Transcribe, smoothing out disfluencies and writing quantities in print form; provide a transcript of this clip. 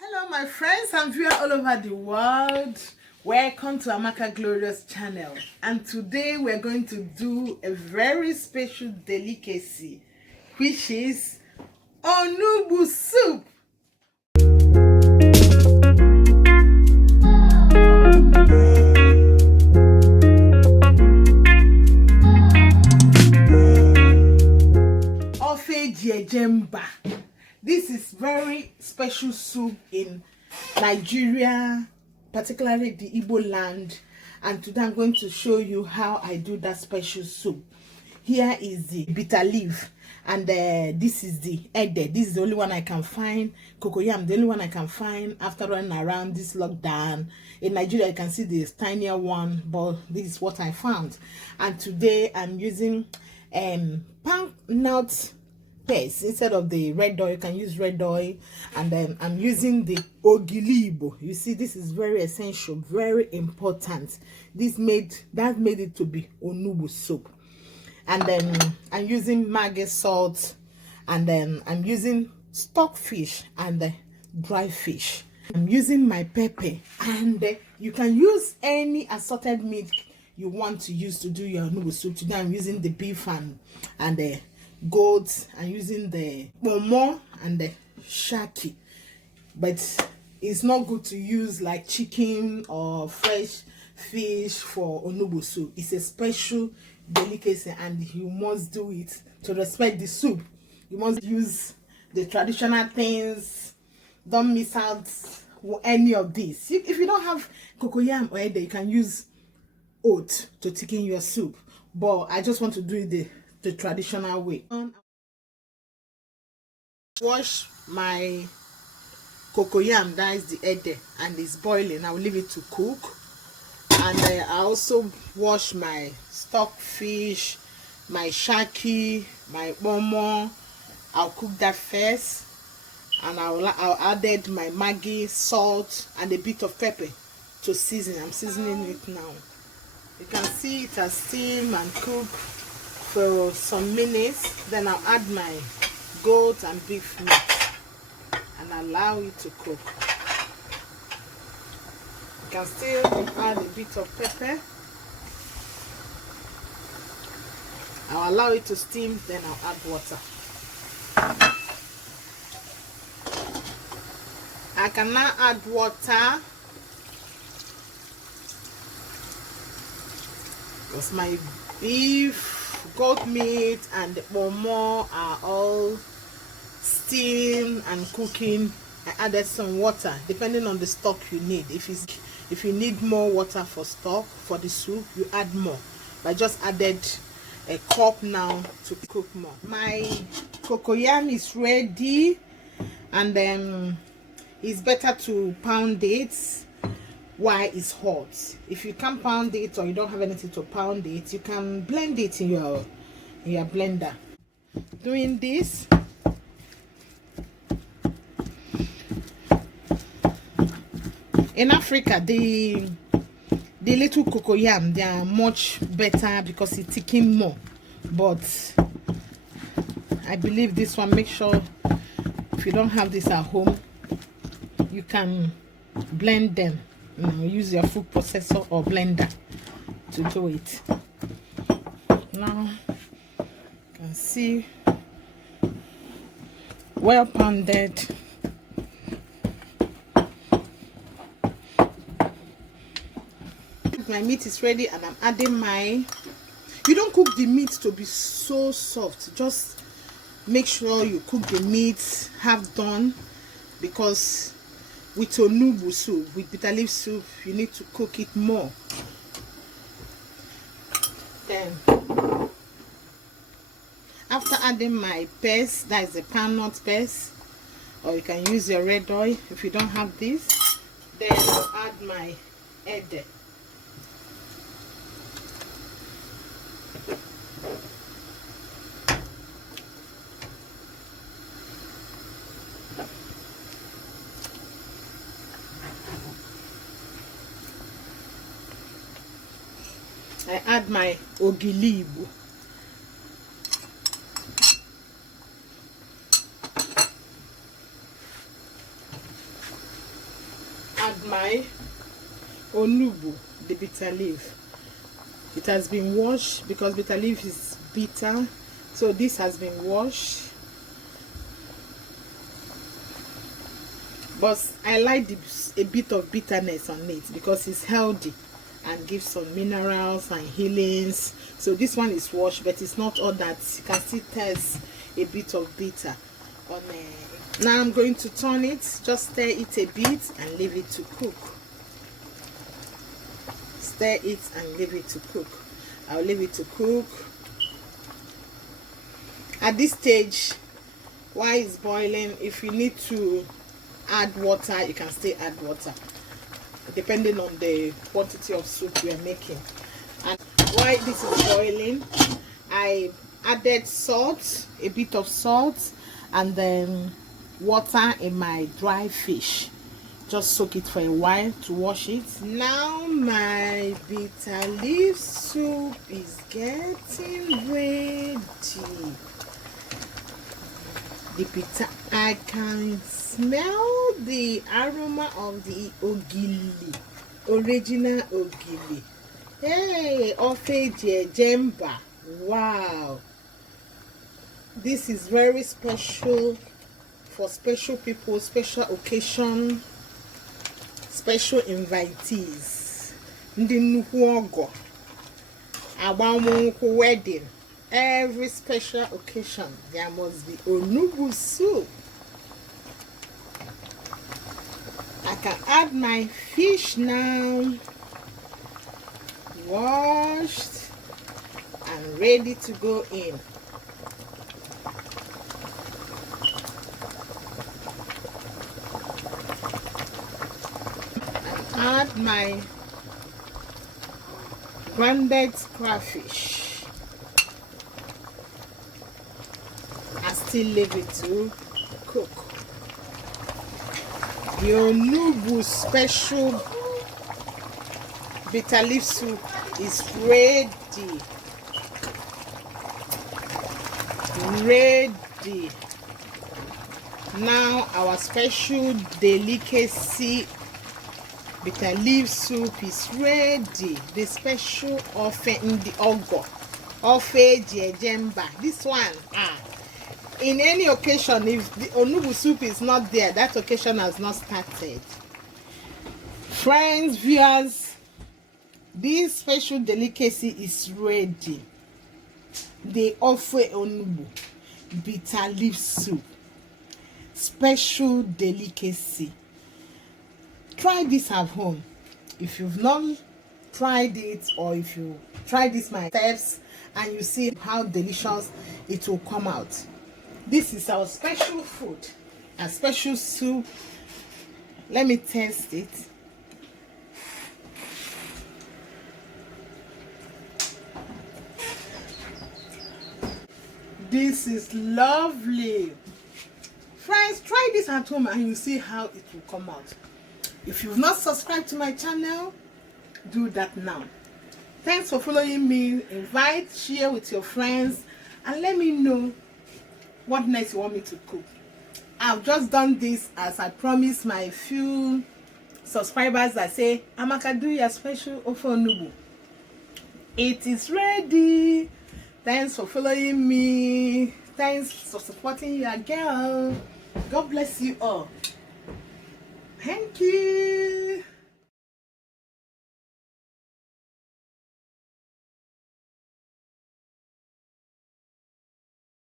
Hello my friends and viewers all over the world. Welcome to Amaka Glorious channel, and today we're going to do a very special delicacy, which is Onugbu soup. This is very special soup in Nigeria, particularly the Igbo land, and today I'm going to show you how I do that special soup. Here is the bitter leaf, and this is the ede. This is the only one I can find. Cocoyam, the only one I can find after running around this lockdown. In Nigeria, you can see this tinier one, but this is what I found. And today I'm using palm nut paste instead of the red oil. You can use red oil, and then I'm using the ogilibo. You see, this is very essential, very important. That made it to be Onugbu soup. And then I'm using Maggi salt, and then I'm using stockfish and dry fish. I'm using my pepper, and you can use any assorted meat you want to use to do your Onugbu soup. Today I'm using the beef and the goats. I'm using the momo and the shaki, but it's not good to use like chicken or fresh fish for Onugbu soup. It's a special delicacy, and you must do it to respect the soup. You must use the traditional things. Don't miss out any of this. If you don't have cocoyam or ede, you can use oat to thicken your soup, but I just want to do it the traditional way. Wash my cocoyam, that is the ede, and it's boiling. I will leave it to cook. And I also wash my stockfish, my shaki, my momo. I'll cook that first, and I'll add my Maggi salt and a bit of pepper to season. I'm seasoning it now. You can see it has steamed and cooked for some minutes. Then I'll add my goat and beef meat and allow it to cook. You can still add a bit of pepper. I'll allow it to steam, then I'll add water. I can now add water because my beef, goat meat and the momo are all steamed and cooking. I added some water depending on the stock you need. If you need more water for stock for the soup, you add more. But I just added a cup now to cook more. My cocoyam is ready, and then it's better to pound it while it's hot. If you can't pound it or you don't have anything to pound it, you can blend it in your blender. Doing this, in Africa, the little cocoyam, they are much better because it thickens more. But I believe this one, make sure if you don't have this at home, you can blend them. Use your food processor or blender to do it. Now you can see well pounded. My meat is ready, and I'm adding you don't cook the meat to be so soft. Just make sure you cook the meat half done, because with Onugbu soup, with bitter leaf soup, you need to cook it more. Then after adding my paste, that is the palm nut paste, or you can use your red oil if you don't have this, then I'll add my ede. I add my ogilibo. my Onugbu, the bitter leaf. It has been washed because bitter leaf is bitter, so this has been washed. But I like a bit of bitterness on it because it's healthy and gives some minerals and healings. So this one is washed, but it's not all that. You can see there's a bit of bitter on it. Now I'm going to turn it, just stir it a bit and leave it to cook. Stir it and leave it to cook. I'll leave it to cook. At this stage, while it's boiling, if you need to add water, you can still add water depending on the quantity of soup you are making. And while this is boiling, I added salt, a bit of salt, and then water in my dry fish. Just soak it for a while to wash it. Now my bitter leaf soup is getting ready. The bitter, I can smell the aroma of the ogili, original ogili. Hey, ofe jemba. Wow, this is very special for special people, special occasion, special invitees. Ndi nnukwu ogo, agbamnkwụ, wedding. Every special occasion, there must be Onugbu soup. I can add my fish now, washed and ready to go in. And add my grounded crayfish. Still leave it to cook. The Onugbu special bitter leaf soup is ready. Ready. Now our special delicacy bitter leaf soup is ready. The special ofe in the ogo, ofe jemba. This one, in any occasion, if the Onugbu soup is not there, that occasion has not started. Friends, viewers, this special delicacy is ready. The ofe Onugbu bitter leaf soup, special delicacy. Try this at home. If you've not tried it, or if you try this my steps and you see how delicious it will come out. This is our special food, a special soup. Let me taste it. This is lovely. Friends, try this at home and you see how it will come out. If you've not subscribed to my channel, do that now. Thanks for following me. Invite, share with your friends, and let me know what next you want me to cook. I've just done this as I promised my few subscribers that say, Amaka, do your special ofe Onugbu. It is ready. Thanks for following me. Thanks for supporting your girl. God bless you all. Thank you.